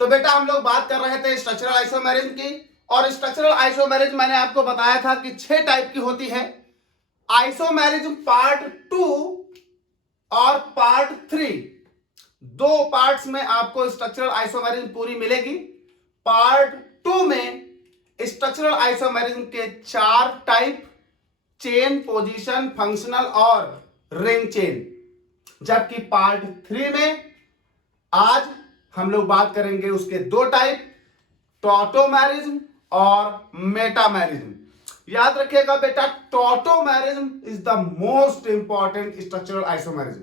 तो बेटा हम लोग बात कर रहे थे स्ट्रक्चरल आइसोमेरिज्म की, और स्ट्रक्चरल आइसोमेरिज्म मैंने आपको बताया था कि 6 टाइप की होती है। आइसोमेरिज्म पार्ट 2 और पार्ट 3, दो पार्ट्स में आपको स्ट्रक्चरल आइसोमेरिज्म पूरी मिलेगी। पार्ट 2 में स्ट्रक्चरल आइसोमेरिज्म के 4 टाइप, चेन, पोजीशन, फंक्शनल और रिंग चेन, जबकि पार्ट 3 में आज हम लोग बात करेंगे उसके 2 टाइप, टॉटोमेरिज्म और मेटामेरिज्म। याद रखिएगा बेटा, tautomerism is the most important structural isomerism.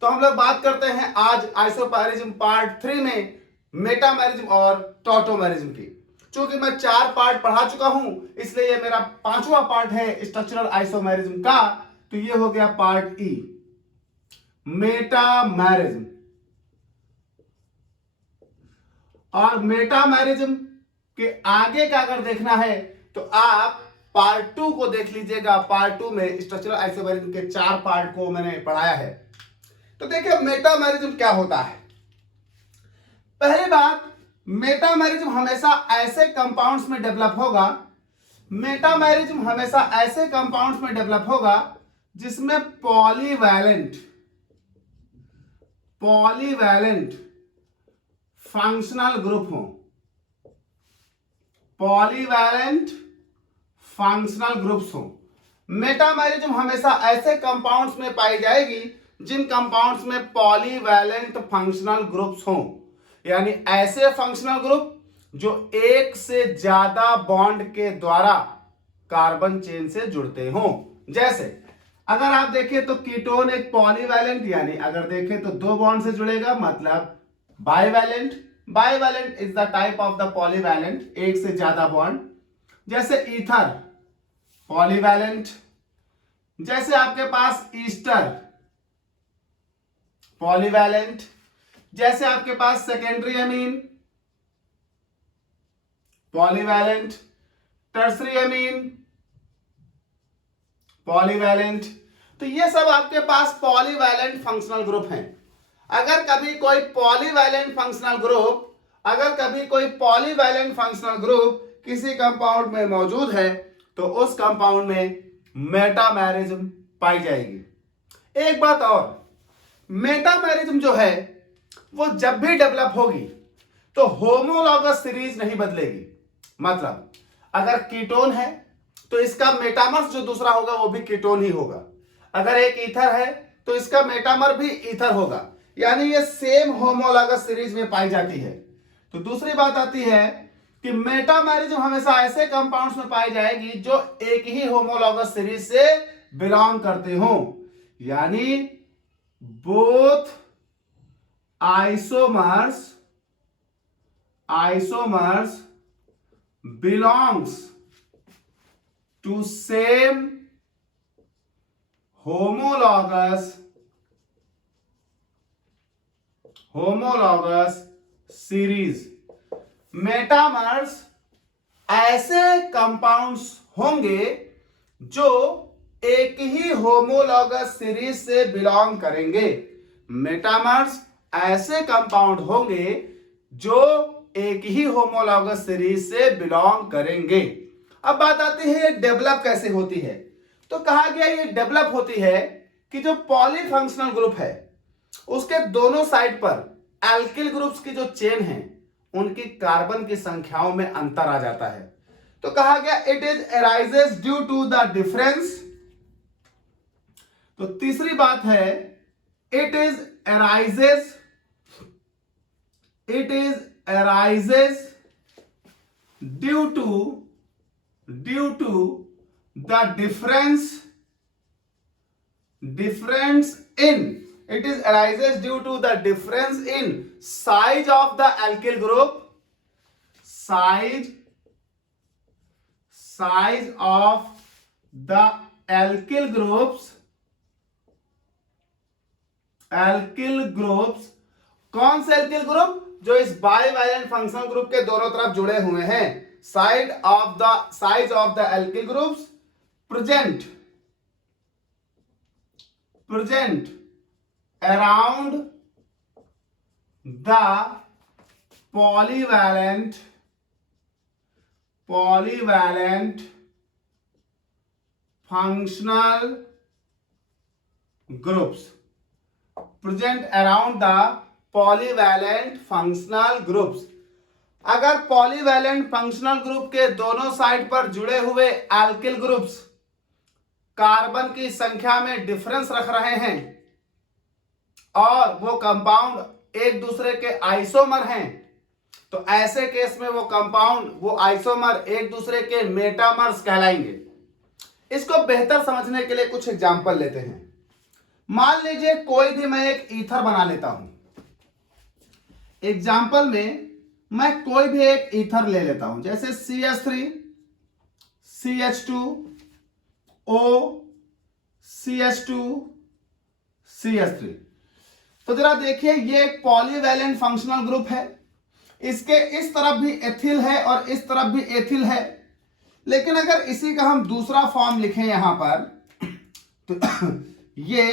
तो हम लोग बात करते हैं आज आइसोमेरिज्म पार्ट 3 में मेटामेरिज्म और टॉटोमेरिज्म की। चूंकि मैं 4 पार्ट पढ़ा चुका हूं, इसलिए ये मेरा 5वां पार्ट है स्ट्रक्चरल आइसोमेरिज्म का। तो ये हो गया पार्ट ई, मेटामेरिज्म। और मेटामेरिज्म के आगे का अगर देखना है तो आप पार्ट 2 को देख लीजिएगा। पार्ट 2 में स्ट्रक्चरल आइसोमेरिज्म के 4 पार्ट को मैंने पढ़ाया है। तो देखिए मेटामेरिज्म क्या होता है। पहली बात, मेटामेरिज्म हमेशा ऐसे कंपाउंड्स में डेवलप होगा, मेटामेरिज्म हमेशा ऐसे कंपाउंड्स में डेवलप होगा जिसमें पॉलीवैलेंट फंक्शनल ग्रुप हो। पॉलीवैलेंट फंक्शनल ग्रुप्स हो। मेटामेरिज्म हमेशा ऐसे कंपाउंड्स में पाई जाएगी जिन कंपाउंड्स में पॉलीवैलेंट फंक्शनल ग्रुप्स हों, यानी ऐसे फंक्शनल ग्रुप जो एक से ज्यादा बॉन्ड के द्वारा कार्बन चेन से जुड़ते हों। जैसे अगर आप देखें तो कीटोन एक पॉलीवैलेंट, यानी अगर देखें तो 2 बॉन्ड से जुड़ेगा, मतलब bivalent. Bivalent is the type of the polyvalent, एक से ज्यादा बॉन्ड। जैसे ईथर पॉलीवैलेंट, जैसे आपके पास ईस्टर पॉलीवैलेंट, जैसे आपके पास सेकेंडरी अमीन पॉलीवैलेंट, टर्सरी अमीन पॉलीवैलेंट। तो ये सब आपके पास पॉलीवैलेंट फंक्शनल ग्रुप हैं। अगर कभी कोई पॉलीवैलेंट फंक्शनल ग्रुप किसी कंपाउंड में मौजूद है तो उस कंपाउंड में मेटामेरिज्म पाई जाएगी। एक बात और, मेटामेरिज्म जो है वो जब भी डेवलप होगी तो होमोलॉगस सीरीज नहीं बदलेगी। मतलब अगर कीटोन है तो इसका मेटामर्स जो दूसरा होगा वो भी कीटोन ही होगा। अगर एक ईथर है तो इसका मेटामर भी ईथर होगा, यानी ये सेम होमोलॉगस सीरीज में पाई जाती है। तो दूसरी बात आती है कि मेटामेरिज्म हमेशा ऐसे कंपाउंड्स में पाई जाएगी जो एक ही होमोलॉगस सीरीज से बिलोंग करते हो, यानी both isomers belongs to same homologous series। Metamers ऐसे कंपाउंड्स होंगे जो एक ही होमोलॉगस सीरीज से बिलोंग करेंगे। मेटामर्स ऐसे कंपाउंड होंगे जो एक ही होमोलॉगस सीरीज से बिलोंग करेंगे। अब बात आती है ये डेवलप कैसे होती है। तो कहा गया ये डेवलप होती है कि जो पॉलीफंक्शनल ग्रुप है उसके दोनों साइड पर एल्किल ग्रुप्स की जो चेन है उनकी कार्बन की संख्याओं में अंतर आ जाता है। तो कहा गया it is arises due to the difference. तो तीसरी बात है it is arises due to the difference in size of the alkyl group, size of the alkyl groups। कौन से एल्किल ग्रुप? जो इस बाइवैलेंट फंक्शनल ग्रुप के दोनों तरफ जुड़े हुए हैं। Size of the alkyl groups present around the polyvalent functional groups present around the polyvalent functional groups. अगर पॉलीवैलेंट फंक्शनल ग्रुप के दोनों साइड पर जुड़े हुए एल्किल ग्रुप्स कार्बन की संख्या में डिफरेंस रख रहे हैं और वो कंपाउंड एक दूसरे के आइसोमर हैं, तो ऐसे केस में वो कंपाउंड, वो आइसोमर एक दूसरे के मेटामर्स कहलाएंगे। इसको बेहतर समझने के लिए कुछ एग्जांपल लेते हैं। मान लीजिए कोई भी मैं एक ईथर बना लेता हूं। एग्जांपल में मैं कोई भी एक ईथर ले लेता हूं, जैसे CH3 CH2 O CH2 CH3। तो जरा देखिए, ये एक पॉलीवैलेंट फंक्शनल ग्रुप है। इसके इस तरफ भी एथिल है और इस तरफ भी एथिल है, लेकिन अगर इसी का हम दूसरा फॉर्म लिखें यहां पर तो ये,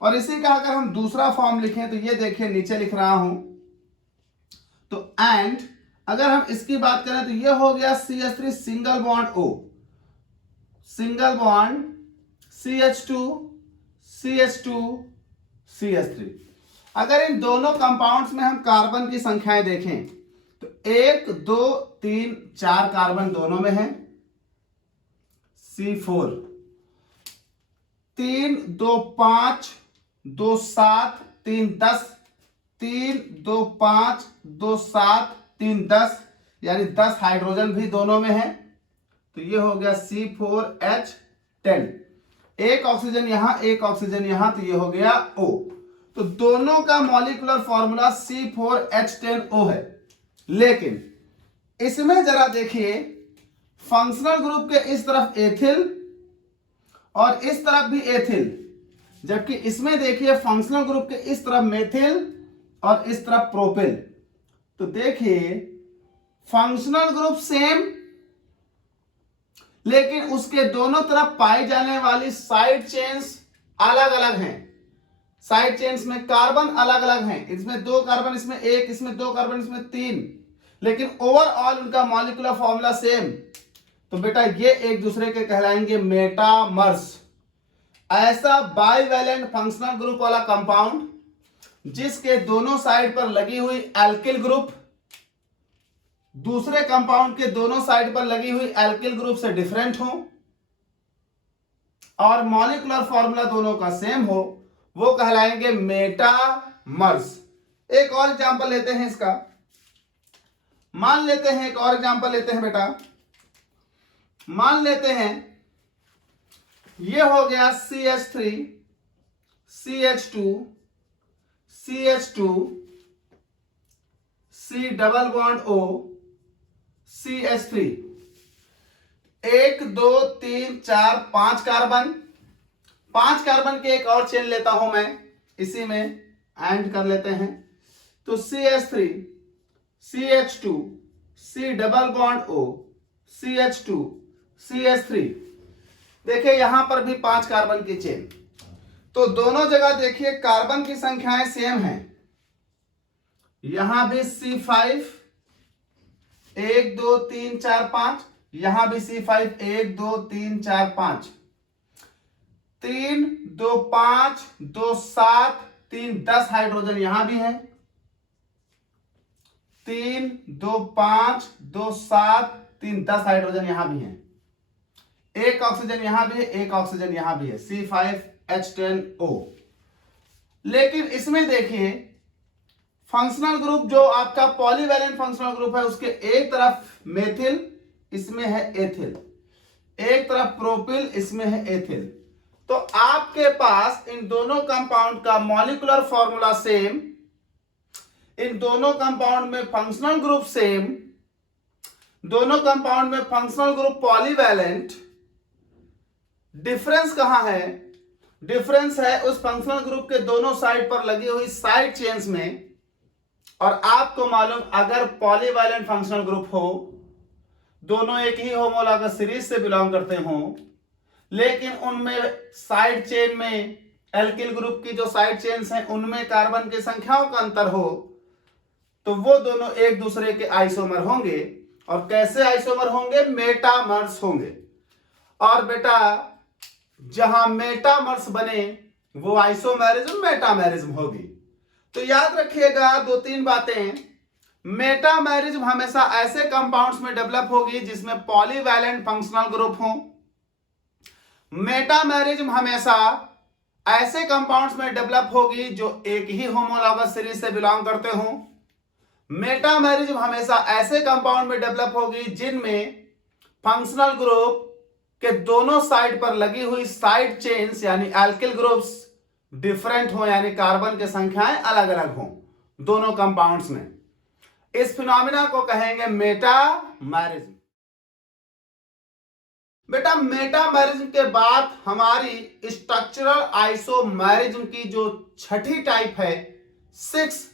और इसी का अगर हम दूसरा फॉर्म लिखें तो ये देखिए नीचे लिख रहा हूं, तो एंड अगर हम इसकी बात करें तो ये हो गया CH3 single bond O, single bond CH2 CH2 CH3। अगर इन दोनों कंपाउंड्स में हम कार्बन की संख्याएं देखें तो 1 2 3 4 कार्बन दोनों में है, C4 3 2 5 2 7 3 10, 3 2 5 2 7 3 10, यानी 10 हाइड्रोजन भी दोनों में है, तो ये हो गया C4H10। एक ऑक्सीजन यहां, एक ऑक्सीजन यहां, तो ये हो गया O। तो दोनों का मॉलिक्यूलर फॉर्मूला C4H10O है। लेकिन इसमें जरा देखिए, फंक्शनल ग्रुप के इस तरफ एथिल और इस तरफ भी एथिल, जबकि इसमें देखिए फंक्शनल ग्रुप के इस तरफ मेथिल और इस तरफ प्रोपिल। तो देखिए फंक्शनल ग्रुप सेम, लेकिन उसके दोनों तरफ पाई जाने वाली साइड चेन्स अलग अलग हैं। साइड चेन्स में कार्बन अलग अलग हैं, इसमें 2 कार्बन, इसमें 1, इसमें 2 कार्बन, इसमें 3, लेकिन ओवरऑल उनका मॉलिक्यूलर फॉर्मूला सेम। तो बेटा ये एक दूसरे के कहलाएंगे मेटामर्स। ऐसा बाइवैलेंट फंक्शनल ग्रुप वाला कंपाउंड जिसके दोनों साइड पर लगी हुई एल्किल ग्रुप दूसरे कंपाउंड के दोनों साइड पर लगी हुई एल्किल ग्रुप से डिफरेंट हो और मॉलिक्यूलर फॉर्मूला दोनों का सेम हो, वो कहलाएंगे मेटामर्स। एक और एग्जांपल लेते हैं इसका। मान लेते हैं, एक और एग्जांपल लेते हैं बेटा। मान लेते हैं ये हो गया CH3 CH2 CH2 C double bond O CH3। 1 2 3 4 5 carbon, 5 carbon के एक और चेन लेता हूं मैं, इसी में एंड कर लेते हैं। तो CH3 CH2 C double bond O CH2 CH3। देखिए यहां पर भी 5 कार्बन की चेन, तो दोनों जगह देखिए कार्बन की संख्याएं सेम हैं। यहां भी C5 1 2 3 4 5, यहां भी C5 1 2 3 4 5, 3 2 5 2 7 3 10 हाइड्रोजन यहां भी है, 3 2 5 2 7 3 10 हाइड्रोजन यहां भी है, एक ऑक्सीजन यहां भी है, एक ऑक्सीजन यहां भी है, C5H10O। लेकिन इसमें देखिए फंक्शनल ग्रुप जो आपका पॉलीवैलेंट फंक्शनल ग्रुप है, उसके एक तरफ मेथिल, इसमें है एथिल, एक तरफ प्रोपिल, इसमें है एथिल। तो आपके पास इन दोनों कंपाउंड का मॉलिक्यूलर फॉर्मूला सेम, इन दोनों कंपाउंड में फंक्शनल ग्रुप सेम, दोनों कंपाउंड में फंक्शनल ग्रुप पॉलीवैलेंट। डिफरेंस कहां है? डिफरेंस है उस फंक्शनल ग्रुप के दोनों साइड पर लगी हुई साइड चेन्स में। और आपको मालूम, अगर पॉलीवैलेंट फंक्शनल ग्रुप हो, दोनों एक ही होमोलॉगस सीरीज से बिलोंग करते हो, लेकिन उनमें साइड चेन में एल्किल ग्रुप की जो साइड चेन्स हैं उनमें कार्बन की संख्याओं का अंतर हो, तो वो दोनों एक दूसरे के आइसोमर होंगे। और कैसे आइसोमर होंगे? मेटामर्स होंगे। और बेटा जहां मेटामर्स बने वो आइसोमेरिज्म मेटामेरिज्म होगी। तो याद रखिएगा 2-3 बातें। मेटामेरिज्म हमेशा ऐसे कंपाउंड्स में डेवलप होगी जिसमें पॉलीवैलेंट फंक्शनल ग्रुप हो। मेटामेरिज्म हमेशा ऐसे कंपाउंड्स में डेवलप होगी जो एक ही होमोलॉगस सीरीज से बिलोंग करते हों। मेटामेरिज्म हमेशा ऐसे कंपाउंड में डेवलप होगी जिनमें फंक्शनल ग्रुप के दोनों साइड पर लगी हुई साइड चेन्स यानी एल्किल ग्रुप्स डिफरेंट हो, यानी कार्बन की संख्याएं अलग अलग हों दोनों कंपाउंड्स में। इस फिनोमिना को कहेंगे मेटामेरिज्म। बेटा मेटामेरिज्म के बाद हमारी स्ट्रक्चरल आइसोमेरिज्म की जो छठी टाइप है, 6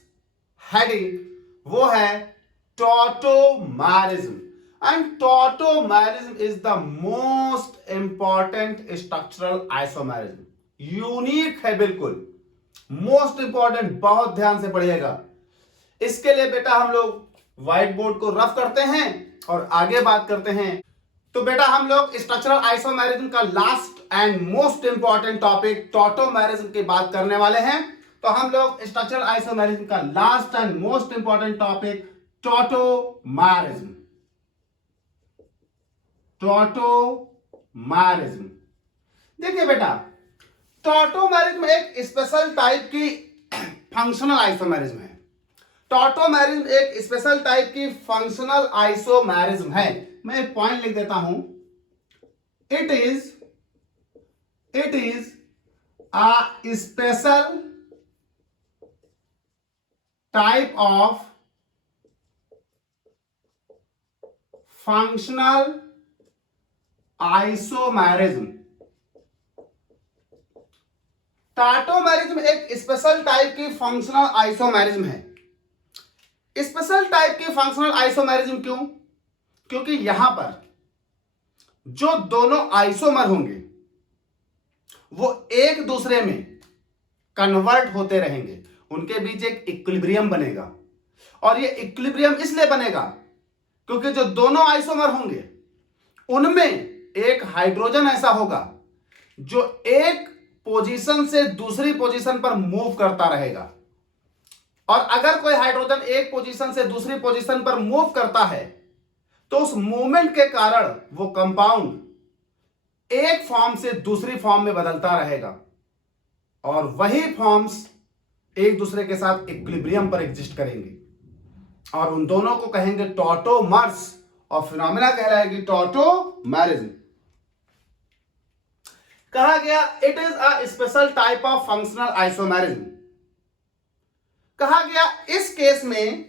हेडिंग, वो है tautomerism. And tautomerism is the most important structural isomerism. Unique है बिल्कुल, मोस्ट इंपॉर्टेंट, बहुत ध्यान से पढ़िएगा। इसके लिए बेटा हम लोग व्हाइट बोर्ड को रफ करते हैं और आगे बात करते हैं। तो बेटा हम लोग स्ट्रक्चरल आइसोमेरिज्म का last and most important topic tautomerism की बात करने वाले हैं। तो हम लोग स्ट्रक्चरल आइसोमेरिज्म का last and most important topic tautomerism. Tautomerism देखिए बेटा, टॉटोमेरिज्म एक स्पेशल टाइप की फंक्शनल आइसोमेरिज्म है। टॉटोमेरिज्म एक स्पेशल टाइप की फंक्शनल आइसोमेरिज्म है। मैं एक पॉइंट लिख देता हूं, it is a special type of functional isomerism. Tautomerism एक स्पेशल टाइप की फंक्शनल आइसोमेरिज्म है। स्पेशल टाइप की फंक्शनल आइसोमेरिज्म क्यों? क्योंकि यहां पर जो दोनों आइसोमर होंगे वो एक दूसरे में कन्वर्ट होते रहेंगे, उनके बीच एक इक्विलिब्रियम बनेगा। और ये इक्विलिब्रियम इसलिए बनेगा क्योंकि जो दोनों आइसोमर होंगे उनमें एक हाइड्रोजन ऐसा होगा जो एक पोजीशन से दूसरी पोजीशन पर मूव करता रहेगा। और अगर कोई हाइड्रोजन एक पोजीशन से दूसरी पोजीशन पर मूव करता है तो उस मूवमेंट के कारण वो कंपाउंड एक फॉर्म से दूसरी फॉर्म में बदलता रहेगा और वही फॉर्म्स एक दूसरे के साथ इक्विलिब्रियम पर एग्जिस्ट करेंगे और उन दोनों को कहेंगे टॉटोमर्स और फिनोमिना कहलाएगी टॉटोमेरिज्म। कहा गया it is a special type of functional isomerism. कहा गया इस केस में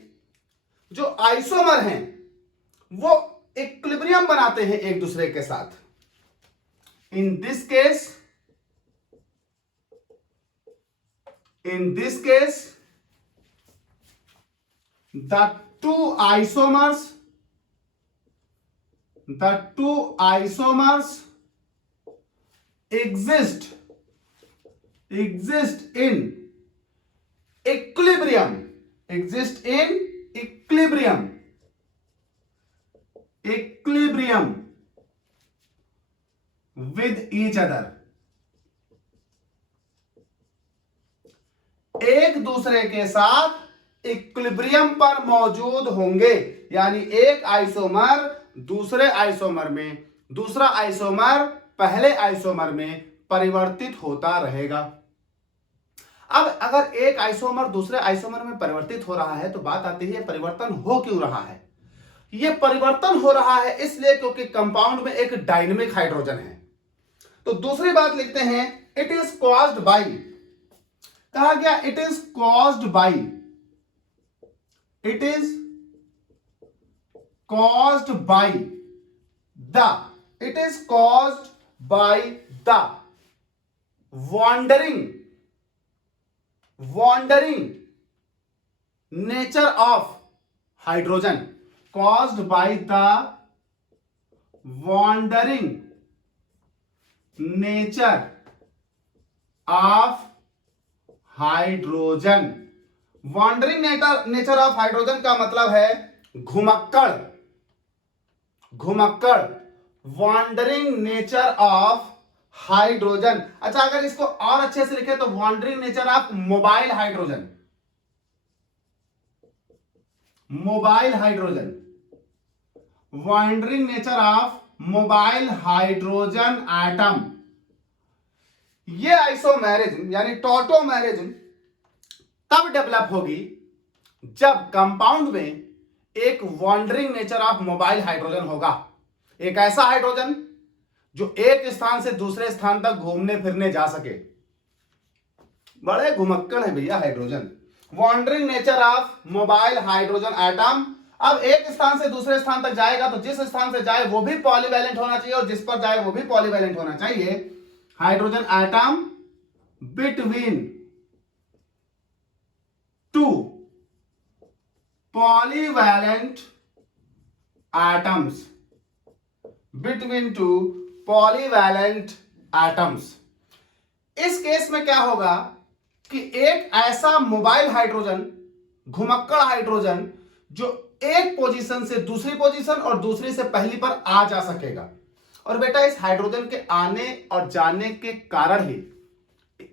जो आइसोमर हैं वो इक्विलिब्रियम बनाते हैं एक दूसरे के साथ। In this case the two isomers exist in equilibrium with each other। एक दूसरे के साथ इक्विलिब्रियम पर मौजूद होंगे, यानी एक आइसोमर दूसरे आइसोमर में, दूसरा आइसोमर पहले आइसोमर में परिवर्तित होता रहेगा। अब अगर एक आइसोमर दूसरे आइसोमर में परिवर्तित हो रहा है तो बात आती है परिवर्तन हो क्यों रहा है? यह परिवर्तन हो रहा है इसलिए क्योंकि कंपाउंड में एक डायनेमिक हाइड्रोजन है। तो दूसरी बात लिखते हैं, इट इज कॉज्ड बाई। कहा गया it is caused by the wandering nature of hydrogen, caused by the wandering nature of hydrogen wandering nature of hydrogen का मतलब है घुमक्कड़, घुमक्कड़, वॉन्डरिंग नेचर ऑफ हाइड्रोजन। अच्छा, अगर इसको और अच्छे से लिखे तो wandering nature of mobile hydrogen, mobile hydrogen, wandering nature of mobile hydrogen atom. ये आइसोमेरिज्म यानी टॉटोमेरिज्म तब डेवलप होगी जब कंपाउंड में एक wandering nature of mobile hydrogen होगा। एक ऐसा हाइड्रोजन जो एक स्थान से दूसरे स्थान तक घूमने फिरने जा सके। बड़े घुमक्कड़ है भैया hydrogen. Wandering nature of mobile hydrogen atom. अब एक स्थान से दूसरे स्थान तक जाएगा तो जिस स्थान से जाए वो भी पॉलीवैलेंट होना चाहिए और जिस पर जाए वो भी पॉलीवैलेंट होना चाहिए। Hydrogen atom between two polyvalent atoms, between two polyvalent atoms. इस केस में क्या होगा कि एक ऐसा मोबाइल हाइड्रोजन, घुमक्कड़ हाइड्रोजन, जो एक पोजीशन से दूसरी पोजीशन और दूसरी से पहली पर आ जा सकेगा। और बेटा इस हाइड्रोजन के आने और जाने के कारण ही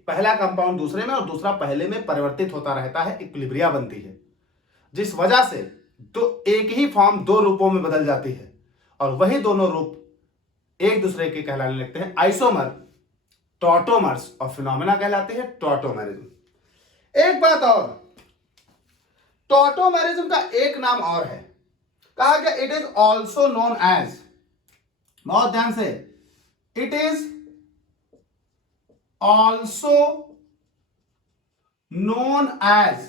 पहला कंपाउंड दूसरे में और दूसरा पहले में परिवर्तित होता रहता है, इक्विलिब्रिया बनती है, जिस वजह से तो एक ही फॉर्म दो रूपों में बदल जाती है और वही दोनों रूप एक दूसरे के कहलाने लगते हैं आइसोमर, टॉटोमर्स, और फिनोमेना कहलाते हैं टॉटोमेरिज्म। एक बात और, टॉटोमेरिज्म का एक नाम और है, कहा गया it is also known as, बहुत ध्यान से, it is also known as,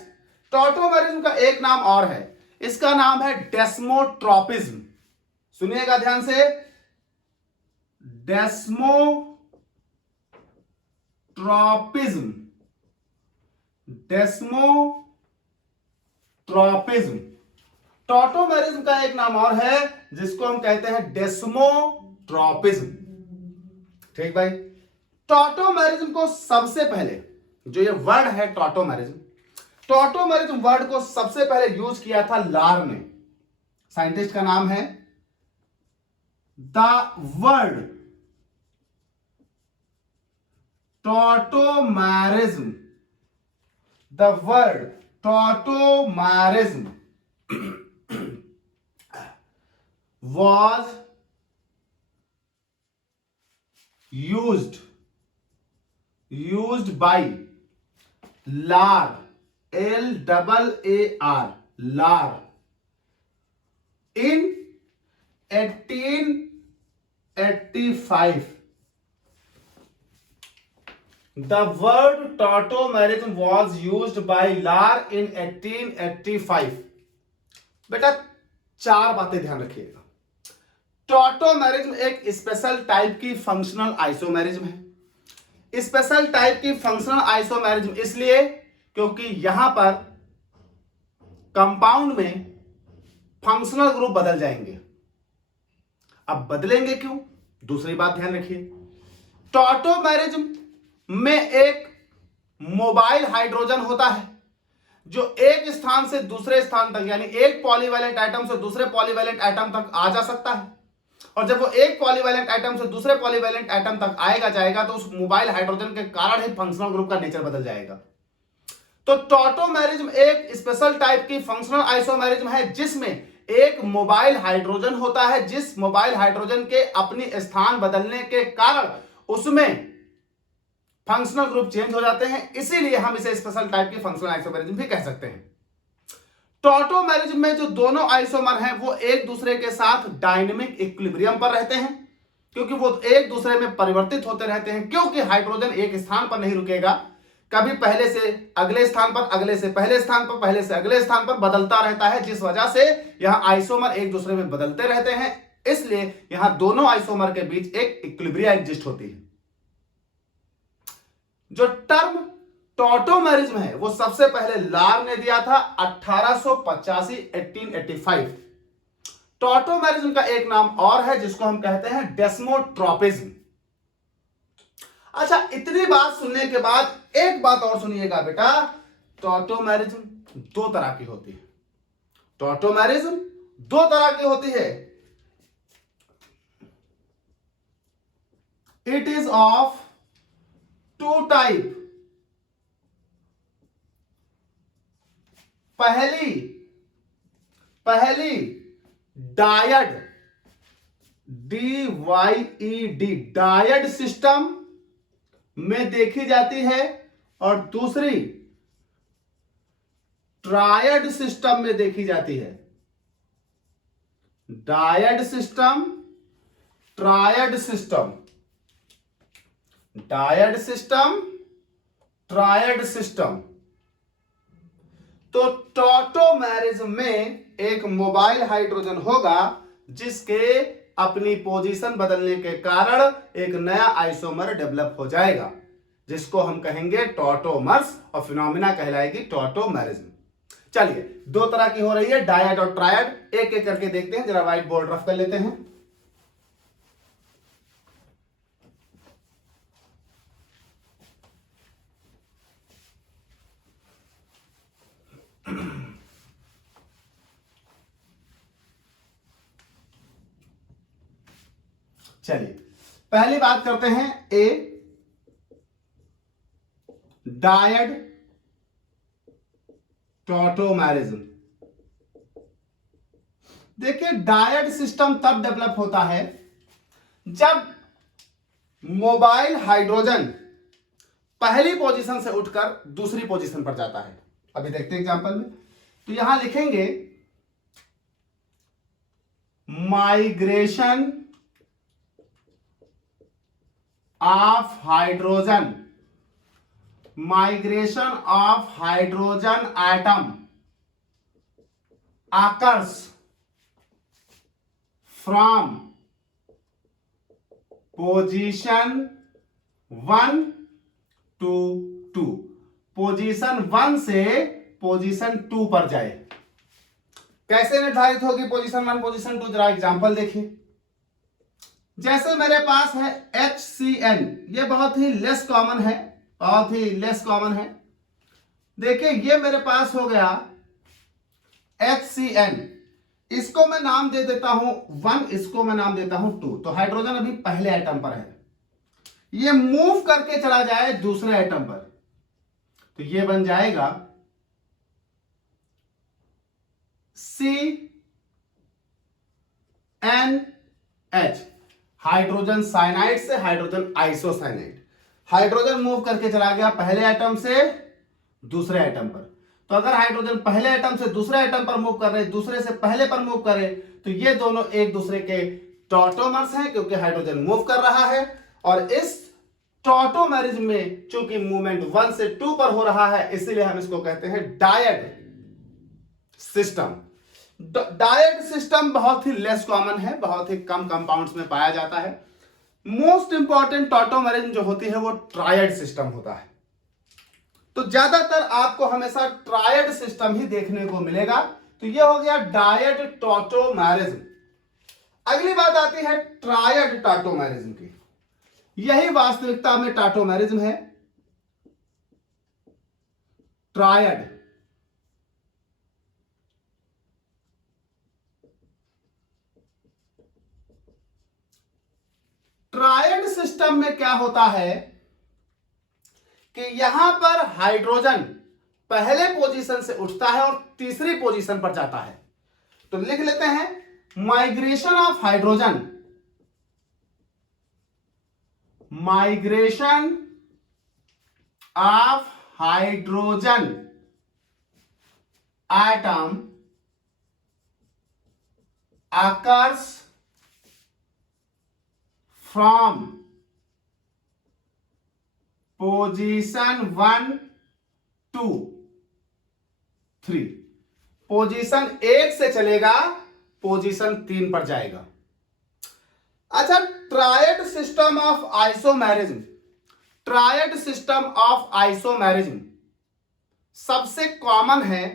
tautomerism का एक नाम और है, इसका नाम है डेस्मोट्रॉपिज्म। सुनिएगा ध्यान से, डेस्मोट्रॉपिज्म, डेस्मोट्रॉपिज्म। टॉटोमेरिज्म का एक नाम और है जिसको हम कहते हैं डेस्मोट्रॉपिज्म। ठीक भाई, टॉटोमेरिज्म को सबसे पहले, जो ये वर्ड है टॉटोमेरिज्म, टॉटोमेरिज्म वर्ड को सबसे पहले यूज किया था लार ने। साइंटिस्ट का नाम है the word tautomerism, the word tautomerism was used by Lar, L-A-R, Lar, in 1885. The word tautomerism was used by Lar in 1885. बेटा चार बातें ध्यान रखिएगा। टॉटोमेरिज्म एक स्पेशल टाइप की फंक्शनल आइसोमेरिज्म है। स्पेशल टाइप की फंक्शनल आइसोमेरिज्म इसलिए क्योंकि यहां पर कंपाउंड में फंक्शनल ग्रुप बदल जाएंगे। अब बदलेंगे क्यों, दूसरी बात ध्यान रखिए, टॉटोमेरिज्म में एक मोबाइल हाइड्रोजन होता है जो एक स्थान से दूसरे स्थान तक, यानी एक पॉलीवैलेंट एटम से दूसरे पॉलीवैलेंट एटम तक आ जा सकता है। और जब वो एक पॉलीवैलेंट एटम से दूसरे पॉलीवैलेंट एटम तक आएगा जाएगा तो उस मोबाइल हाइड्रोजन के कारण ही फंक्शनल ग्रुप का नेचर बदल जाएगा। तो टॉटोमेरिज्म एक स्पेशल टाइप की फंक्शनल आइसोमेरिज्म है जिसमें एक मोबाइल हाइड्रोजन होता है, जिस मोबाइल हाइड्रोजन के अपनी स्थान बदलने के कारण उसमें फंक्शनल ग्रुप चेंज हो जाते हैं, इसीलिए हम इसे स्पेशल टाइप की फंक्शनल आइसोमेरिज्म भी कह सकते हैं। टॉटोमेरिज्म में जो दोनों आइसोमर हैं वो एक दूसरे के साथ डायनेमिक इक्विलिब्रियम पर रहते हैं, क्योंकि वो एक दूसरे में परिवर्तित होते रहते हैं, क्योंकि हाइड्रोजन एक स्थान पर नहीं रुकेगा, कभी पहले से अगले स्थान पर, अगले से पहले स्थान पर, पहले से अगले स्थान पर बदलता रहता है, जिस वजह से यहां आइसोमर एक दूसरे में बदलते रहते हैं, इसलिए यहां दोनों आइसोमर के बीच एक इक्विलिब्रिया एग्जिस्ट होती है। जो टर्म टॉटोमेरिज्म है वो सबसे पहले लार ने दिया था 1885। टॉटोमेरिज्म का एक नाम और है जिसको हम कहते हैं डेस्मोट्रॉपिज्म। अच्छा, इतनी बात सुनने के बाद एक बात और सुनिएगा बेटा, टॉटोमेरिज्म दो तरह की होती है। टॉटोमेरिज्म दो तरह की होती है। It is of two type. पहली डायड, DYED, डायड सिस्टम में देखी जाती है और दूसरी ट्रायड सिस्टम में देखी जाती है। Dyad system, triad system, dyad system, triad system. तो टॉटोमेरिज्म में एक मोबाइल हाइड्रोजन होगा जिसके अपनी पोजीशन बदलने के कारण एक नया आइसोमर डेवलप हो जाएगा, जिसको हम कहेंगे टॉटोमर्स, और फिनोमिना कहलाएगी टॉटोमेरिज्म। चलिए, दो तरह की हो रही है, डायड और ट्रायड। एक एक करके देखते हैं। जरा व्हाइट बोर्ड रफ कर लेते हैं। चलिए, पहली बात करते हैं ए, डायड टॉटोमेरिज्म। देखिए, डायड सिस्टम तब डेवलप होता है जब मोबाइल हाइड्रोजन पहली पोजीशन से उठकर दूसरी पोजीशन पर जाता है। अभी देखते हैं एग्जांपल में। तो यहां लिखेंगे migration of hydrogen, migration of hydrogen atom occurs from position 1 to 2, position 1 से पोजीशन 2 पर जाए। कैसे निर्धारित होगी पोजीशन 1 पोजीशन 2? जरा एग्जांपल देखिए। जैसे मेरे पास है HCN, ये बहुत ही लेस कॉमन है, बहुत ही लेस कॉमन है। देखिए, ये मेरे पास हो गया HCN, इसको मैं नाम दे देता हूं 1, इसको मैं नाम देता हूं 2। तो हाइड्रोजन अभी पहले एटम पर है, ये मूव करके चला जाए दूसरे एटम पर, तो ये बन जाएगा CNH, हाइड्रोजन साइनाइड से हाइड्रोजन आइसोसाइनाइड। हाइड्रोजन मूव करके चला गया पहले एटम से दूसरे एटम पर। तो अगर हाइड्रोजन पहले एटम से दूसरे एटम पर मूव कर रहे, दूसरे से पहले पर मूव करे, तो ये दोनों एक दूसरे के टॉटोमर्स हैं, क्योंकि हाइड्रोजन मूव कर रहा है। और इस टॉटोमेरिज्म में चूंकि मूवमेंट 1 से 2 पर हो रहा है, इसीलिए हम इसको कहते हैं डायड सिस्टम। डायड सिस्टम बहुत ही लेस कॉमन है, बहुत ही कम कंपाउंड्स में पाया जाता है। मोस्ट इंपॉर्टेंट टॉटोमेरिज्म जो होती है वो ट्रायड सिस्टम होता है। तो ज्यादातर आपको हमेशा ट्रायड सिस्टम ही देखने को मिलेगा। तो यह हो गया डायड टॉटोमेरिज्म। अगली बात आती है ट्रायड टॉटोमेरिज्म की। यही वास्तविकता में टॉटोमेरिज्म है। ट्रायड, ट्रायड सिस्टम में क्या होता है कि यहां पर हाइड्रोजन पहले पोजीशन से उठता है और तीसरी पोजीशन पर जाता है। तो लिख लेते हैं migration of hydrogen, migration of hydrogen atom occurs from position 1 to 3। Position 1 से चलेगा, पोजीशन 3 पर जाएगा। अच्छा, triad system of isomerism, triad system of isomerism सबसे कॉमन है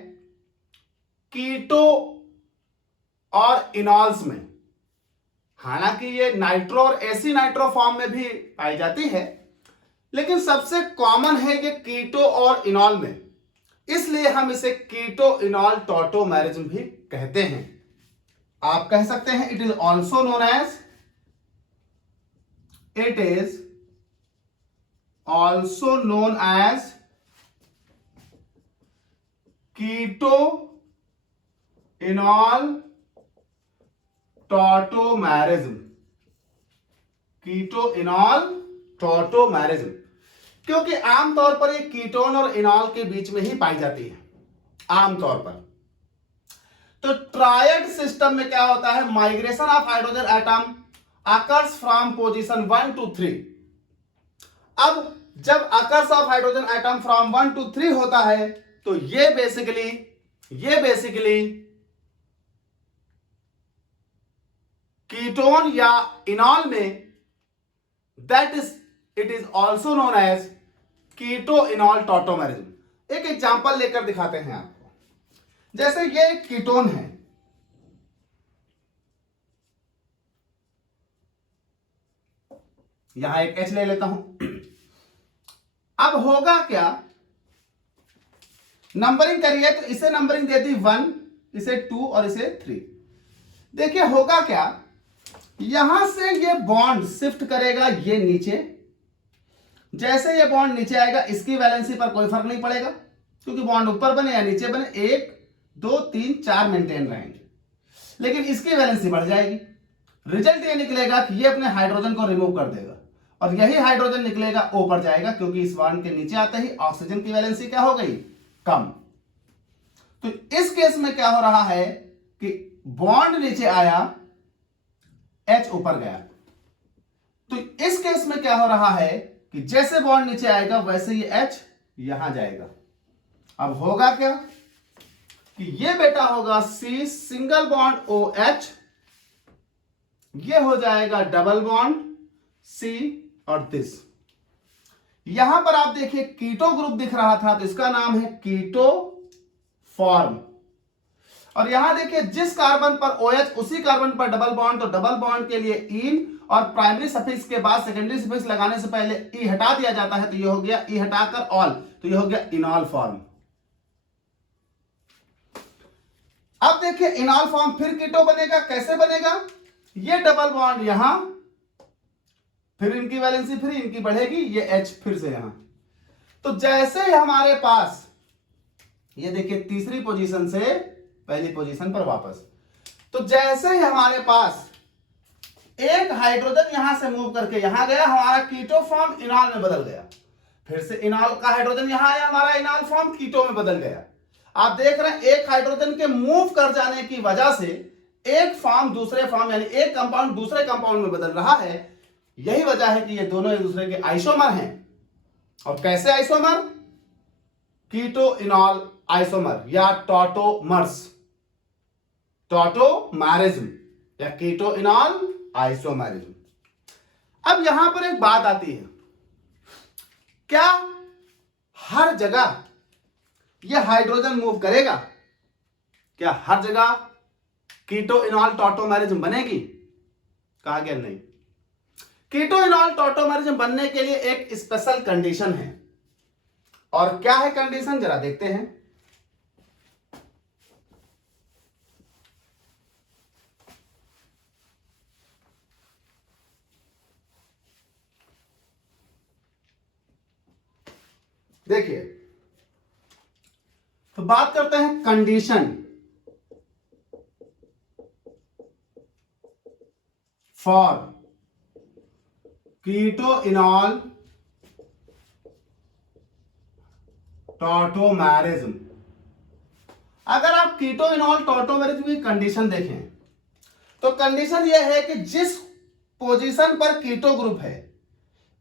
कीटो और इनॉल्स में। हालांकि ये नाइट्रो और एसी नाइट्रो फॉर्म में भी पाई जाती है, लेकिन सबसे कॉमन है ये कीटो और इनॉल में। इसलिए हम इसे कीटो इनॉल टॉटोमेरिज्म भी कहते हैं। आप कह सकते हैं it is also known as, it is also known as keto enol tautomerism, keto enol tautomerism, क्योंकि आमतौर पर ये कीटोन और इनॉल के बीच में ही पाई जाती है आमतौर पर। तो ट्रायड सिस्टम में क्या होता है, migration of hydrogen atom occurs from position 1 to 3। अब जब occurs of hydrogen atom from 1 to 3 होता है तो ये बेसिकली कीटोन या इनॉल में, that is it is also known as keto enol tautomerism. एक एग्जांपल लेकर दिखाते हैं आपको। जैसे ये एक कीटोन है, यहां एक H ले लेता हूं। अब होगा क्या, नंबरिंग करिए तो इसे नंबरिंग दे दी 1, इसे 2 और इसे 3। देखिए होगा क्या, यहां से ये बॉन्ड शिफ्ट करेगा ये नीचे। जैसे ये बॉन्ड नीचे आएगा इसकी वैलेंसी पर कोई फर्क नहीं पड़ेगा, क्योंकि बॉन्ड ऊपर बने या नीचे बने 1 2 3 4 मेंटेन रहेंगे, लेकिन इसकी वैलेंसी बढ़ जाएगी। रिजल्ट ये निकलेगा कि ये अपने हाइड्रोजन को रिमूव कर देगा और यही हाइड्रोजन निकलेगा O पर जाएगा, क्योंकि इस बॉन्ड के नीचे आते ही ऑक्सीजन की वैलेंसी क्या हो गई, कम। तो इस केस में क्या हो रहा है कि बॉन्ड नीचे आया, H ऊपर गया। तो इस केस में क्या हो रहा है कि जैसे बॉन्ड नीचे आएगा वैसे ये H यहां जाएगा। अब होगा क्या कि ये बेटा होगा C सिंगल बॉन्ड OH, ये हो जाएगा डबल बॉन्ड C और दिस। यहां पर आप देखिए कीटो ग्रुप दिख रहा था तो इसका नाम है कीटो फॉर्म। और यहां देखिए जिस कार्बन पर OH उसी कार्बन पर डबल बॉन्ड, तो डबल बॉन्ड के लिए इन और प्राइमरी सफिक्स के बाद सेकेंडरी सफिक्स लगाने से पहले ई हटा दिया जाता है, तो ये हो गया ई हटाकर ऑल, तो ये हो गया इनॉल फॉर्म। अब देखिए इनॉल फॉर्म फिर कीटो बनेगा, कैसे बनेगा, ये डबल बॉन्ड यहां, फिर इनकी वैलेंसी फिर इनकी बढ़ेगी, ये H फिर से यहां। तो जैसे ही हमारे पास ये देखिए तीसरी पोजीशन से पहली पोजीशन पर वापस, तो जैसे ही हमारे पास एक हाइड्रोजन यहां से मूव करके यहां गया, हमारा कीटो फॉर्म इनॉल में बदल गया। फिर से इनॉल का हाइड्रोजन यहां आया, हमारा इनॉल फॉर्म कीटो में बदल गया। आप देख रहे हैं एक हाइड्रोजन के मूव कर जाने की वजह से एक फॉर्म दूसरे फॉर्म यानी एक कंपाउंड दूसरे कंपाउंड में बदल रहा है। यही वजह है कि ये दोनों एक दूसरे के आइसोमर हैं। और कैसे आइसोमर, कीटो इनॉल आइसोमर या टॉटोमर्स, टॉटोमेरिज्म या कीटो इनॉल आइसोमेरिज्म। अब यहां पर एक बात आती है, क्या हर जगह यह हाइड्रोजन मूव करेगा, क्या हर जगह कीटो इनॉल टॉटोमेरिज्म बनेगी? कहा गया नहीं। कीटो इनॉल टॉटोमेरिज्म बनने के लिए एक स्पेशल कंडीशन है, और क्या है कंडीशन जरा देखते हैं। देखिए तो बात करते हैं condition for keto enol tautomerism. अगर आप कीटो इनॉल टॉटोमेरिज्म की कंडीशन देखें तो कंडीशन यह है कि जिस पोजीशन पर कीटो ग्रुप है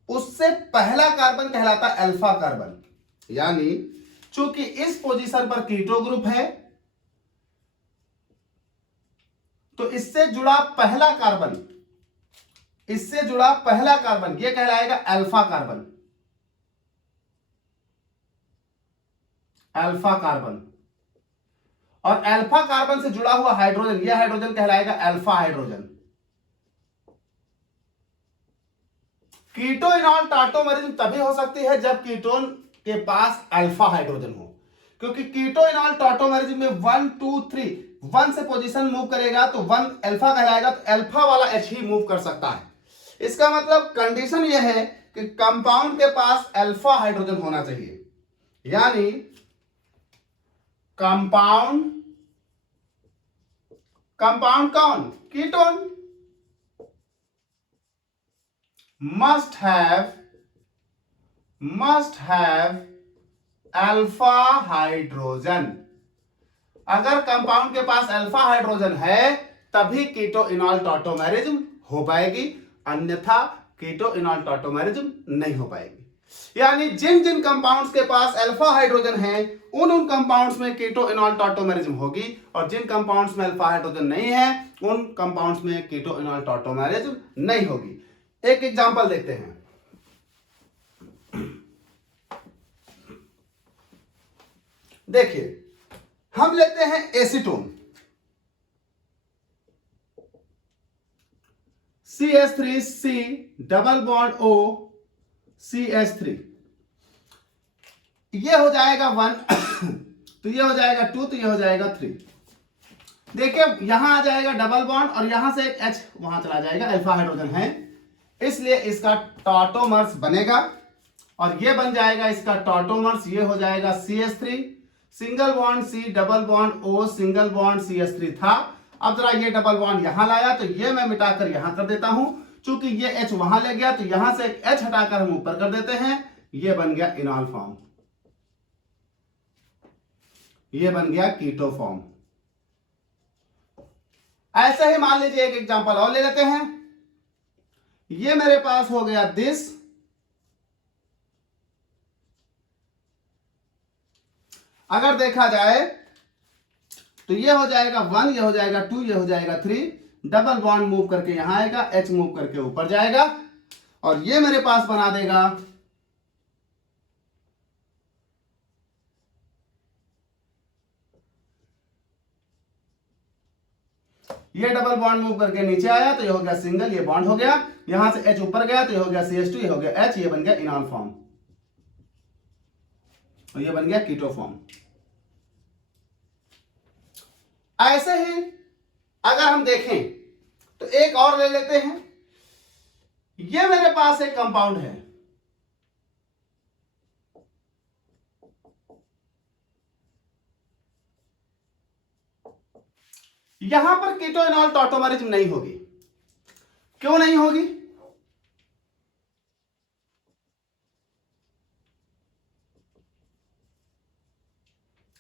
उससे पहला कार्बन कहलाता है अल्फा कार्बन, यानी चूंकि इस पोजीशन पर कीटो ग्रुप है तो इससे जुड़ा पहला कार्बन, इससे जुड़ा पहला कार्बन यह कहलाएगा अल्फा कार्बन, अल्फा कार्बन। और अल्फा कार्बन से जुड़ा हुआ हाइड्रोजन, यह हाइड्रोजन कहलाएगा अल्फा हाइड्रोजन। कीटो इनॉल टॉटोमेरिज्म तभी हो सकती है जब कीटोन के पास अल्फा हाइड्रोजन हो, क्योंकि कीटो इनॉल टॉटोमेरिज्म में 1 2 3 1 से पोजीशन मूव करेगा तो 1 अल्फा कहलाएगा, तो अल्फा वाला H ही मूव कर सकता है। इसका मतलब कंडीशन यह है कि कंपाउंड के पास अल्फा हाइड्रोजन होना चाहिए, यानी कंपाउंड कौन? Ketone must have alpha hydrogen. अगर कंपाउंड के पास अल्फा हाइड्रोजन है तभी कीटो इनॉल टॉटोमेरिज्म हो पाएगी, अन्यथा कीटो इनॉल टॉटोमेरिज्म नहीं हो पाएगी। यानी जिन जिन कंपाउंड्स के पास अल्फा हाइड्रोजन है उन कंपाउंड्स में कीटो इनॉल टॉटोमेरिज्म होगी, और जिन कंपाउंड्स में अल्फा हाइड्रोजन नहीं है उन कंपाउंड्स में कीटो इनॉल टॉटोमेरिज्म नहीं होगी। एक एग्जांपल देखते हैं। देखिए, हम लेते हैं acetone CH3C double bond O CH3, ये हो जाएगा 1 तो ये हो जाएगा 2, तो ये हो जाएगा 3। देखिए यहां आ जाएगा डबल बॉन्ड और यहां से एक H वहां चला जाएगा, अल्फा हाइड्रोजन है, इसलिए इसका टॉटोमर्स बनेगा और ये बन जाएगा इसका टॉटोमर्स। ये हो जाएगा CH3 single bond C double bond O single bond CH3 था। अब जरा ये डबल बॉन्ड यहां लाया तो ये मैं मिटाकर यहां कर देता हूं, चूंकि ये H वहां ले गया तो यहां से एक H हटाकर हम ऊपर कर देते हैं, ये बन गया इनॉल फॉर्म, ये बन गया कीटो फॉर्म। ऐसे ही मान लीजिए एक एग्जांपल और ले लेते हैं। ये मेरे पास हो गया दिस, अगर देखा जाए तो ये हो जाएगा 1, ये हो जाएगा 2, ये हो जाएगा 3, डबल बॉन्ड मूव करके यहां आएगा, H मूव करके ऊपर जाएगा और ये मेरे पास बना देगा ये डबल बॉन्ड मूव करके नीचे आया तो ये हो गया सिंगल, ये बॉन्ड हो गया, यहां से H ऊपर गया तो ये हो गया CH2, ये हो गया H, ये बन गया इनॉल फॉर्म और ये बन गया कीटो फॉर्म। ऐसे ही अगर हम देखें तो एक और ले लेते हैं। ये मेरे पास एक कंपाउंड है, यहां पर कीटो इनॉल टॉटोमेरिज्म नहीं होगी। क्यों नहीं होगी?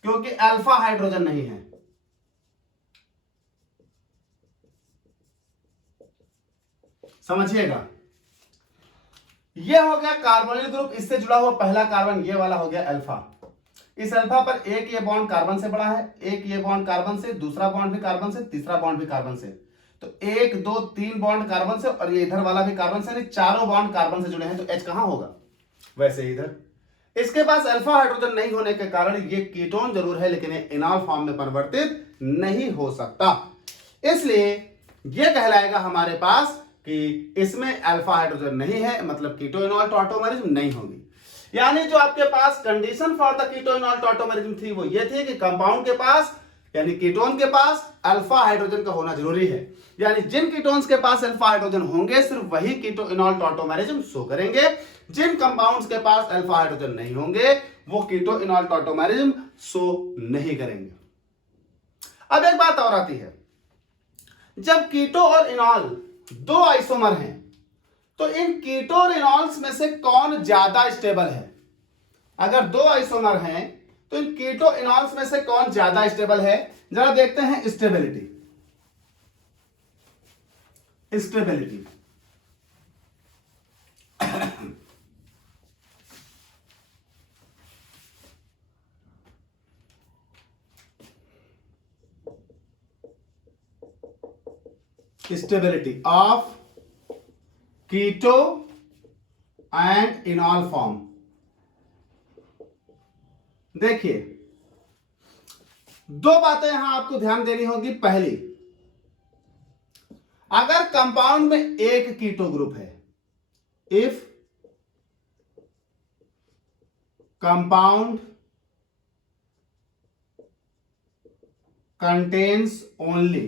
क्योंकि अल्फा हाइड्रोजन नहीं है। समझिएगा, यह हो गया कार्बोनिल ग्रुप, इससे जुड़ा हुआ पहला कार्बन, ये वाला हो गया अल्फा। इस अल्फा पर एक ये बॉन्ड कार्बन से बड़ा है, एक ये बॉन्ड कार्बन से, दूसरा बॉन्ड भी कार्बन से, तीसरा बॉन्ड भी कार्बन से, तो 1 2 3 बॉन्ड कार्बन से और ये इधर वाला भी कार्बन से, नहीं चारों बॉन्ड कार्बन से जुड़े हैं, तो H कहां होगा? वैसे इधर इसके पास अल्फा हाइड्रोजन नहीं होने के कारण ये कीटोन जरूर है लेकिन ये इनॉल फॉर्म में परिवर्तित नहीं हो सकता, इसलिए ये कहलाएगा हमारे पास कि इसमें अल्फा हाइड्रोजन नहीं है, मतलब कीटो इनॉल टॉटोमेरिज्म नहीं होगी। यानी जो आपके पास condition for the keto enol tautomerism थी वो ये थी कि कंपाउंड के पास यानी कीटोन के पास अल्फा हाइड्रोजन का होना जरूरी है, यानी जिन कीटोन्स के पास अल्फा हाइड्रोजन होंगे सिर्फ वही कीटो इनॉल टॉटोमेरिज्म शो करेंगे, जिन कंपाउंड्स के पास अल्फा हाइड्रोजन नहीं होंगे वो कीटो इनॉल टॉटोमेरिज्म शो नहीं करेंगे। अब एक बात और आती है, जब कीटो और इनॉल दो आइसोमर हैं तो इन कीटो और इनॉल्स में से कौन ज्यादा स्टेबल है? अगर दो आइसोमर हैं तो इन कीटो इनॉल्स में से कौन ज्यादा स्टेबल है? जरा देखते हैं stability. Stability stability of keto and enol form. देखिए दो बातें यहां आपको ध्यान देनी होगी। पहली, अगर कंपाउंड में एक कीटो ग्रुप है, if compound contains only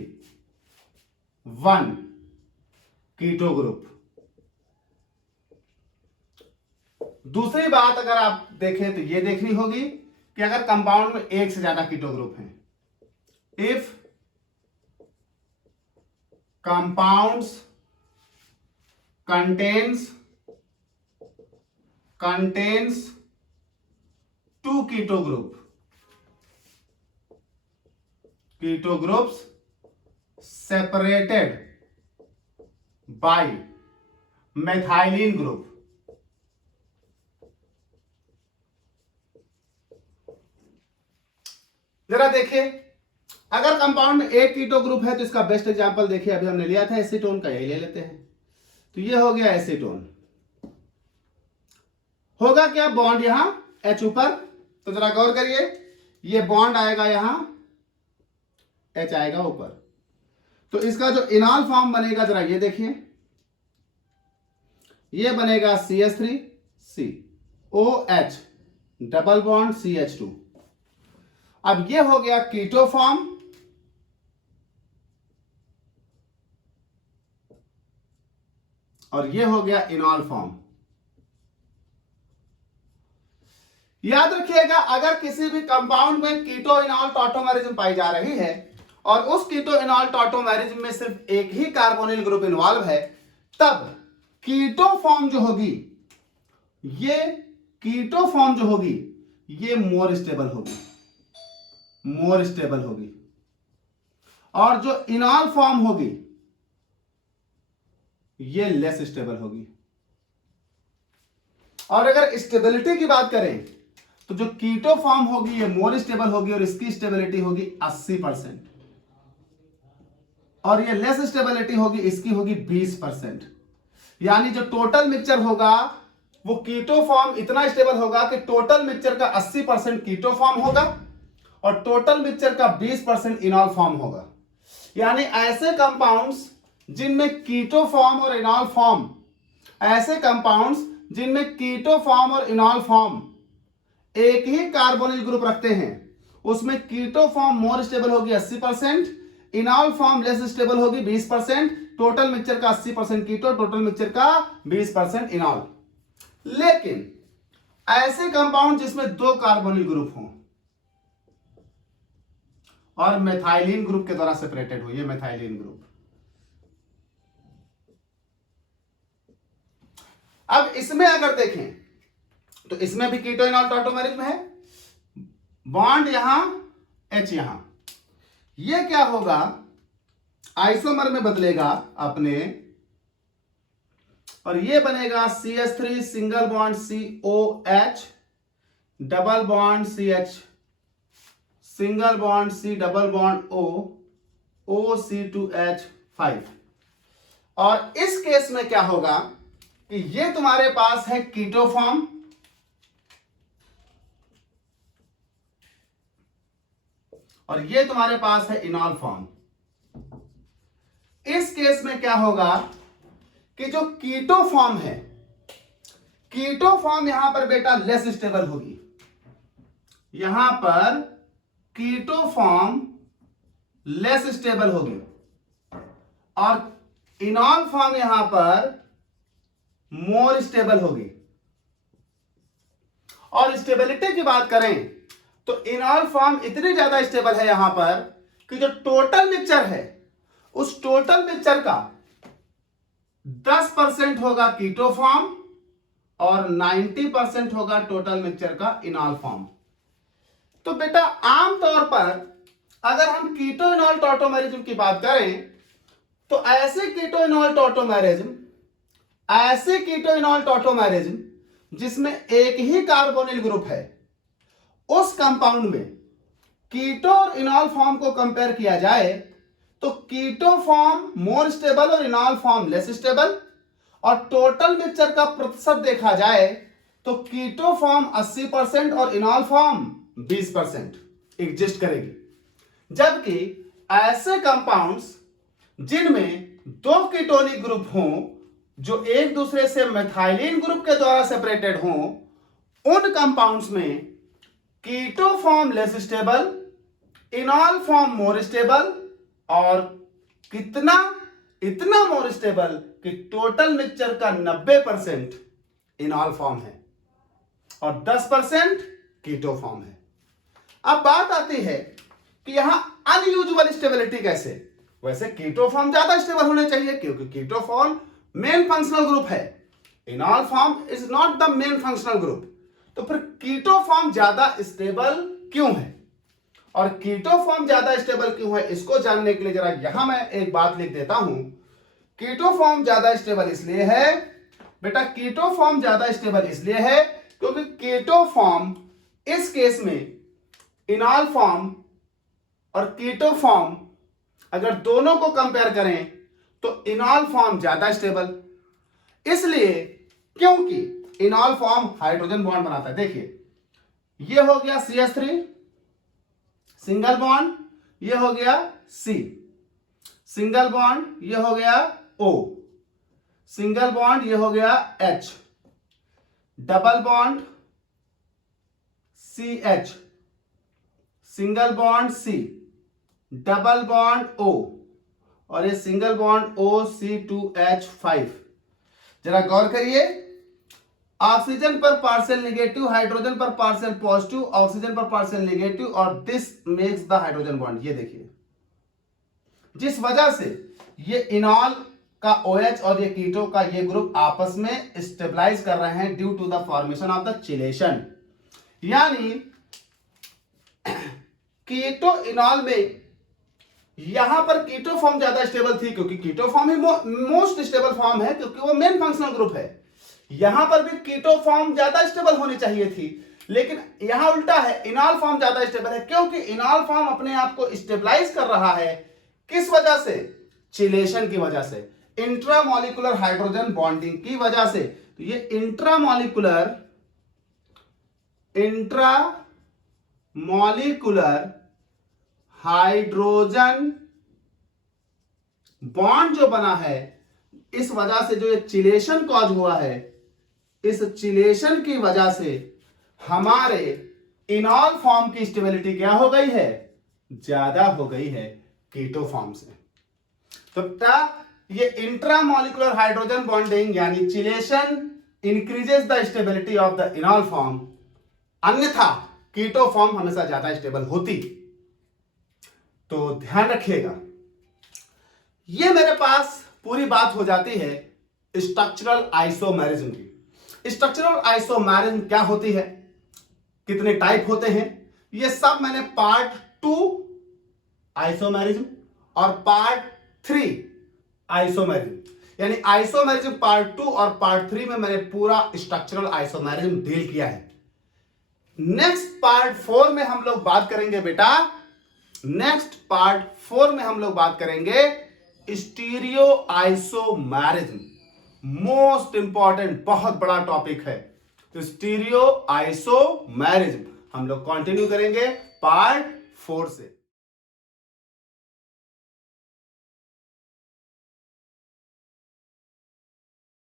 one keto group. दूसरी बात अगर आप देखें तो ये देखनी होगी कि अगर कंपाउंड में एक से ज्यादा कीटो ग्रुप हैं, if compounds contains two keto groups separated by methylene group। जरा देखिए, अगर कंपाउंड में एक कीटो ग्रुप है तो इसका बेस्ट एग्जांपल देखिए, अभी हमने लिया था एसीटोन का, यही ले लेते हैं। तो ये हो गया एसीटोन, होगा क्या बॉन्ड यहां H ऊपर, तो जरा गौर करिए, ये बॉन्ड आएगा यहां, H आएगा ऊपर, तो इसका जो इनॉल फॉर्म बनेगा जरा ये देखिए, ये बनेगा CH3COH डबल बॉन्ड CH2। अब ये हो गया कीटो फॉर्म, और ये हो गया इनॉल फॉर्म। याद रखिएगा, अगर किसी भी कंपाउंड में कीटो इनॉल टॉटोमेरिज्म पाई जा रही है और उस कीटो इनॉल टॉटोमेरिज्म में सिर्फ एक ही कार्बोनिल ग्रुप इन्वॉल्व है, तब कीटो फॉर्म जो होगी, ये कीटो फॉर्म जो होगी ये मोर स्टेबल होगी, और जो इनॉल फॉर्म होगी ये लेस स्टेबल होगी। और अगर स्टेबिलिटी की बात करें तो जो कीटो फॉर्म होगी ये मोर स्टेबल होगी और इसकी स्टेबिलिटी होगी 80%, और ये लेस स्टेबिलिटी होगी, इसकी होगी 20%। यानी जो टोटल मिक्सचर होगा वो कीटो फॉर्म इतना स्टेबल होगा कि टोटल मिक्सचर का 80% कीटो फॉर्म होगा और टोटल मिक्सचर का 20% इनॉल फॉर्म होगा। यानी ऐसे कंपाउंड्स जिनमें कीटो फॉर्म और इनॉल फॉर्म, ऐसे कंपाउंड्स जिनमें कीटो फॉर्म और इनॉल फॉर्म एक ही कार्बोनिल ग्रुप रखते हैं, उसमें कीटो फॉर्म मोर स्टेबल होगी 80%, इनॉल फॉर्म लेस स्टेबल होगी 20%, टोटल मिक्सचर का 80% कीटो, टोटल मिक्सचर का 20% इनॉल। लेकिन ऐसे कंपाउंड जिसमें दो कार्बोनिल ग्रुप हों और मेथाइलिन ग्रुप के द्वारा सेपरेटेड हो, ये मेथाइलिन ग्रुप, अब इसमें अगर देखें तो इसमें भी कीटो इनॉल टॉटोमेरिज्म है, बॉन्ड यहां H यहां, ये क्या होगा, आइसोमर में बदलेगा अपने, और ये बनेगा CH3 single bond COH double bond CH single bond C double bond O OC2H5। और इस केस में क्या होगा कि ये तुम्हारे पास है कीटो फॉर्म, और ये तुम्हारे पास है इनॉल फॉर्म। इस केस में क्या होगा कि जो कीटो फॉर्म है, कीटो फॉर्म यहां पर बेटा लेस स्टेबल होगी, यहां पर कीटो फॉर्म लेस स्टेबल होगी, और इनॉल फॉर्म यहां पर मोर स्टेबल होगी। और स्टेबिलिटी की बात करें तो इनॉल फॉर्म इतनी ज्यादा स्टेबल है यहां पर कि जो टोटल मिक्सचर है उस टोटल मिक्सचर का 10% होगा कीटो फॉर्म और 90% होगा टोटल मिक्सचर का इनॉल फॉर्म। तो बेटा आमतौर पर अगर हम कीटो इनॉल टॉटोमेरिज्म की बात करें तो ऐसे कीटो इनॉल टॉटोमेरिज्म जिसमें एक ही कार्बोनिल ग्रुप है, उस कंपाउंड में कीटो और इनॉल फॉर्म को कंपेयर किया जाए तो कीटो फॉर्म मोर स्टेबल और इनॉल फॉर्म लेस स्टेबल, और टोटल मिक्सचर का प्रतिशत देखा जाए तो कीटो फॉर्म 80% और इनॉल फॉर्म 20% एग्जिस्ट करेगी। जबकि ऐसे कंपाउंड्स जिनमें दो कीटोनिक ग्रुप हों जो एक दूसरे से मेथाइलिन ग्रुप के द्वारा सेपरेटेड हों, उन कंपाउंड्स में keto form less stable, enol form more stable, और कितना, इतना मोर स्टेबल कि टोटल मिक्सचर का 90% इनॉल फॉर्म है और 10% कीटो फॉर्म है। अब बात आती है कि यहां अनयूजुअल स्टेबिलिटी कैसे। वैसे कीटो फॉर्म ज्यादा स्टेबल होने चाहिए क्योंकि keto form main functional group है, enol form is not the main functional group. तो फिर कीटो फॉर्म ज्यादा स्टेबल क्यों है, और कीटो फॉर्म ज्यादा स्टेबल क्यों है, इसको जानने के लिए जरा यहां मैं एक बात लिख देता हूं। कीटो फॉर्म ज्यादा स्टेबल इसलिए है बेटा, कीटो फॉर्म ज्यादा स्टेबल इसलिए है क्योंकि कीटो फॉर्म इस केस में इनॉल फॉर्म और कीटो फॉर्म अगर दोनों को कंपेयर करें तो इनॉल फॉर्म ज्यादा स्टेबल, इसलिए क्योंकि इनॉल फॉर्म हाइड्रोजन बॉन्ड बनाता है। देखिए ये हो गया CH3 सिंगल बॉन्ड, ये हो गया C सिंगल बॉन्ड, ये हो गया O सिंगल बॉन्ड, ये हो गया H double bond CH single bond C double bond O और ये सिंगल बॉन्ड OC2H5। जरा गौर करिए, ऑक्सीजन पर पार्शियल नेगेटिव, हाइड्रोजन पर पार्शियल पॉजिटिव, ऑक्सीजन पर पार्शियल नेगेटिव, और this makes the hydrogen bond. ये देखिए जिस वजह से ये इनॉल का OH और ये कीटो का ये ग्रुप आपस में स्टेबलाइज कर रहे हैं due to the formation of the chelation. यानी कीटो इनॉल में यहां पर कीटो फॉर्म ज्यादा स्टेबल थी क्योंकि कीटो फॉर्म ही मोस्ट स्टेबल फॉर्म है क्योंकि वो मेन फंक्शनल ग्रुप है। यहां पर भी कीटो फॉर्म ज्यादा स्टेबल होनी चाहिए थी, लेकिन यहां उल्टा है, इनॉल फॉर्म ज्यादा स्टेबल है क्योंकि इनॉल फॉर्म अपने आप को स्टेबलाइज कर रहा है। किस वजह से? चिलेशन की वजह से, इंट्रामॉलिक्यूलर हाइड्रोजन बॉन्डिंग की वजह से। तो ये इंट्रामॉलिक्यूलर हाइड्रोजन बॉन्ड जो बना है, इस वजह से जो ये चिलेशन कॉज हुआ है, इस चिलेशन की वजह से हमारे इनॉल फॉर्म की स्टेबिलिटी क्या हो गई है? ज्यादा हो गई है कीटो फॉर्म से। तो बेटा ये इंट्रामॉलिक्यूलर हाइड्रोजन बॉन्डिंग यानी chelation increases the stability of the इनॉल form, अन्यथा कीटो फॉर्म हमेशा ज्यादा स्टेबल होती। तो ध्यान रखिएगा, ये मेरे पास पूरी बात हो जाती है स्ट्रक्चरल आइसोमेरिज्म की। स्ट्रक्चरल आइसोमेरिज्म क्या होती है, कितने टाइप होते हैं, ये सब मैंने पार्ट 2 आइसोमेरिज्म और पार्ट 3 आइसोमेरिज्म यानी आइसोमेरिज्म पार्ट 2 और पार्ट 3 में मैंने पूरा स्ट्रक्चरल आइसोमेरिज्म डील किया है। नेक्स्ट पार्ट 4 में हम लोग बात करेंगे बेटा, नेक्स्ट पार्ट 4 में हम लोग बात करेंगे स्टीरियो आइसोमेरिज्म। मोस्ट इंपॉर्टेंट, बहुत बड़ा टॉपिक है। तो स्टीरियो आइसोमेरिज्म हम लोग कंटिन्यू करेंगे पार्ट 4 से।